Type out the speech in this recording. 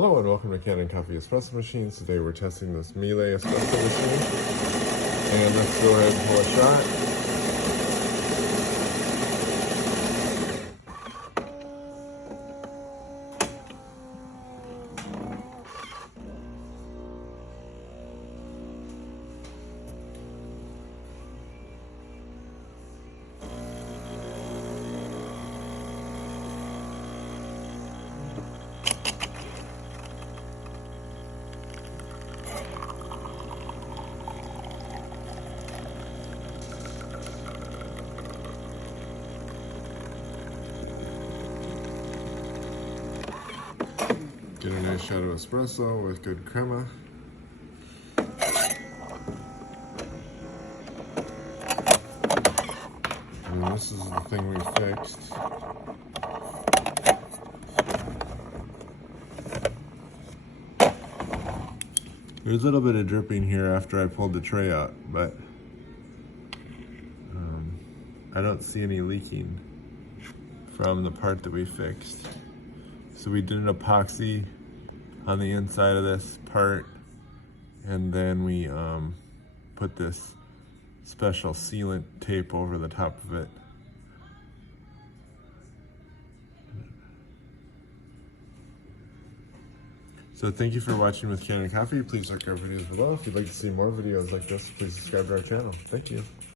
Hello and welcome to Kanen Coffee Espresso Machines. Today we're testing this Miele Espresso machine. And let's go ahead and pull a shot. Get a nice shot of espresso with good crema. And this is the thing we fixed. There's a little bit of dripping here after I pulled the tray out, but I don't see any leaking from the part that we fixed. So we did an epoxy on the inside of this part, and then we put this special sealant tape over the top of it. So thank you for watching with Kanen Coffee. Please like our videos below. If you'd like to see more videos like this, please subscribe to our channel. Thank you.